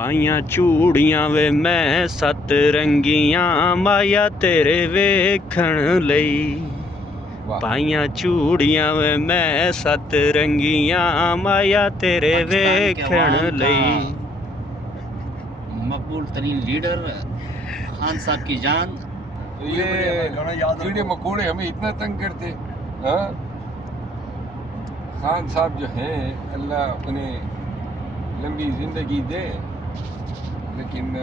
ਪਾਈਆਂ ਚੂੜੀਆਂ ਵੇ ਮੈਂ ਸੱਤ ਰੰਗੀਆਂ ਮਾਇਆ ਤੇਰੇ ਵੇਖਣ ਲਈ। ਪਾਈਆਂ ਚੂੜੀਆਂ ਵੇ ਮੈਂ ਸੱਤ ਰੰਗੀਆਂ ਮਾਇਆ ਤੇਰੇ ਵੇਖਣ ਲਈ। مقبول ترین لیڈر خان صاحب کی جان. یہ کیڑے مکوڑے ہمیں اتنا تنگ کرتے. ہاں خان صاحب جو ہیں اللہ انہیں لمبی زندگی دے، لیکن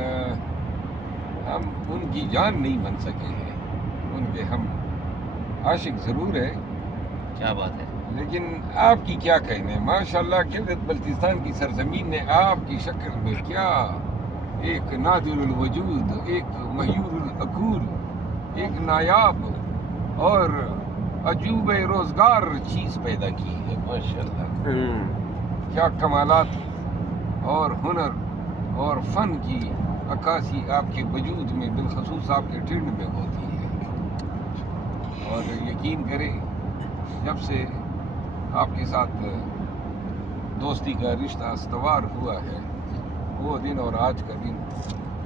ہم ان کی جان نہیں بن سکے ہیں. ان کے ہم عاشق ضرور ہیں، کیا بات ہے. لیکن آپ کی کیا کہنے. ماشاءاللہ قلت بلتستان کی سرزمین نے آپ کی شکل میں کیا ایک نادر الوجود، ایک مہیور العقول، ایک نایاب اور عجوبہ روزگار چیز پیدا کی ہے. ماشاءاللہ کیا کمالات اور ہنر اور فن کی عکاسی آپ کے وجود میں، بالخصوص آپ کے ٹرینڈ میں ہوتی ہے. اور یقین کریں جب سے آپ کے ساتھ دوستی کا رشتہ استوار ہوا ہے، وہ دن اور آج کا دن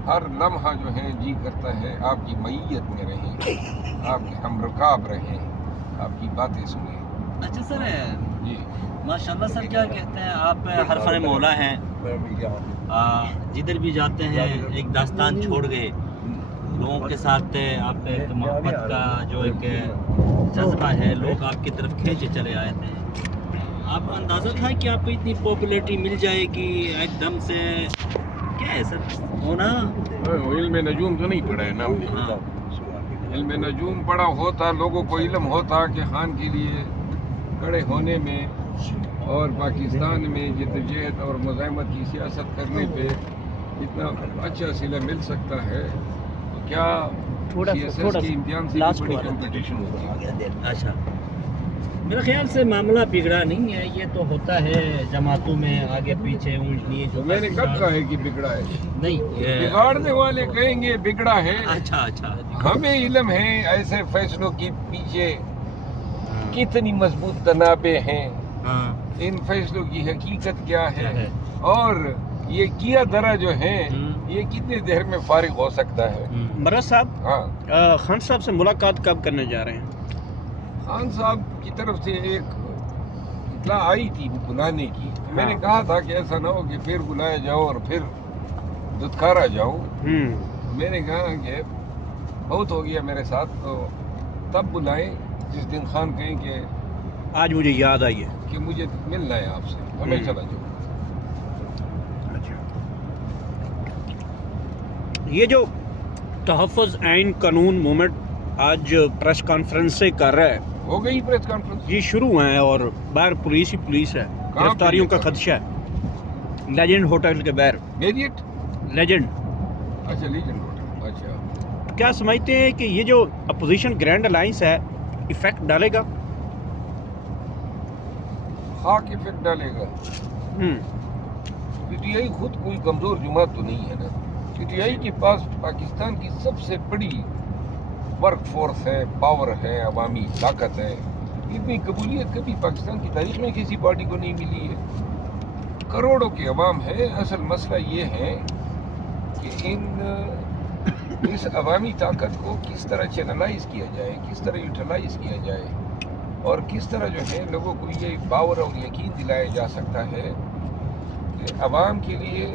ہر لمحہ جو ہے جی کرتا ہے آپ کی معیت میں رہیں، آپ کے ہم رکاب رہیں، آپ کی باتیں سنیں. اچھا سر، جی ماشاءاللہ سر، کیا کہتے ہیں آپ حرفن مولا ہیں، جدھر بھی جاتے ہیں ایک داستان چھوڑ گئے. لوگوں کے ساتھ آپ ایک محبت کا جو ایک جذبہ ہے، لوگ آپ کی طرف کھینچے چلے آئے تھے. آپ کو اندازہ تھا کہ آپ کو اتنی پاپولیرٹی مل جائے گی ایک دم سے؟ کیا ہے سر ہونا؟ علم نجوم تو نہیں پڑھا ہے نا. علم نجوم پڑھا ہوتا، لوگوں کو علم ہوتا کہ خان کے لیے کھڑے ہونے میں اور پاکستان میں جدوجہد اور مزاحمت کی سیاست کرنے پہ اتنا اچھا صلہ مل سکتا ہے. کیا CSS کی امتحان سے بڑی کمپٹیشن ہوتی ہے. اچھا، میرے خیال سے معاملہ بگڑا نہیں ہے، یہ تو ہوتا ہے جماعتوں میں آگے پیچھے اونچ نیچ. میں نے کب کہا ہے کہ بگڑا ہے؟ نہیں، بگاڑنے والے کہیں گے بگڑا ہے. اچھا اچھا، ہمیں علم ہے ایسے فیصلوں کے پیچھے کتنی مضبوط تنابیں ہیں، ان فیصلوں کی حقیقت کیا ہے، اور یہ کیا درا جو ہے یہ کتنے دیر میں فارغ ہو سکتا ہے. مراد صاحب، ہاں، خان صاحب سے ملاقات کب کرنے جا رہے ہیں؟ خان صاحب کی طرف سے ایک اطلاع آئی تھی بلانے کی. میں نے کہا تھا کہ ایسا نہ ہو کہ پھر بلایا جاؤ اور پھر دھتکارا جاؤں. میں نے کہا کہ بہت ہو گیا میرے ساتھ، تو تب بلائیں جس دن خان کہیں کہ آج مجھے یاد آئی ہے کہ مجھے ملنا ہے آپ سے، تو میں چلا جاؤں. یہ جو تحفظ عین قانون موومنٹ آج پریس کانفرنس سے کر رہا ہے، ہو گئی پریس کانفرنس؟ یہ شروع ہیں اور باہر پولیس ہی پولیس ہے. گرفتاریوں کا خدشہ ہے لیجنڈ ہوٹل کے باہر. میریٹ؟ لیجنڈ. اچھا، لیجنڈ ہوٹل. اچھا، کیا سمجھتے ہیں کہ یہ جو اپوزیشن گرینڈ الائنس ہے ایفیکٹ ڈالے گا؟ خاک افیکٹ ڈالے گا. PTI خود کوئی کمزور جماعت تو نہیں ہے نا. PTI کے پاس پاکستان کی سب سے بڑی ورک فورس ہے، پاور ہے، عوامی طاقت ہے. اتنی قبولیت کبھی پاکستان کی تاریخ میں کسی پارٹی کو نہیں ملی ہے. کروڑوں کے عوام ہے. اصل مسئلہ یہ ہے کہ اس عوامی طاقت کو کس طرح چینلائز کیا جائے، کس طرح یوٹیلائز کیا جائے، اور کس طرح جو ہے لوگوں کو یہ باور اور یقین دلایا جا سکتا ہے کہ عوام کے لیے،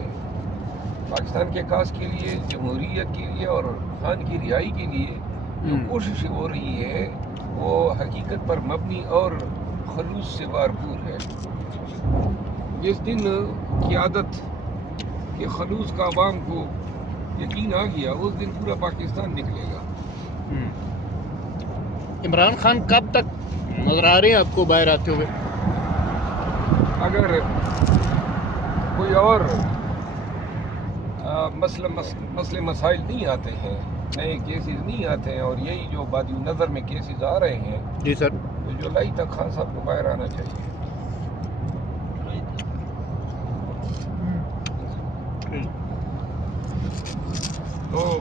پاکستان کے عکاس کے لیے، جمہوریت کے لیے اور خان کی رہائی کے لیے جو کوشش ہو رہی ہے وہ حقیقت پر مبنی اور خلوص سے بھرپور ہے. جس دن قیادت کے خلوص کا عوام کو یقین آ گیا، اس دن پورا پاکستان نکلے گا. عمران خان کب تک نظر آ رہے ہیں آپ کو باہر آتے ہوئے؟ اگر کوئی اور مسئلے مسائل نہیں آتے ہیں، نئے کیسز نہیں آتے ہیں، اور یہی جو بادی نظر میں کیسز آ رہے ہیں، جی سر، تو جولائی تک خان صاحب کو باہر آنا چاہیے. تو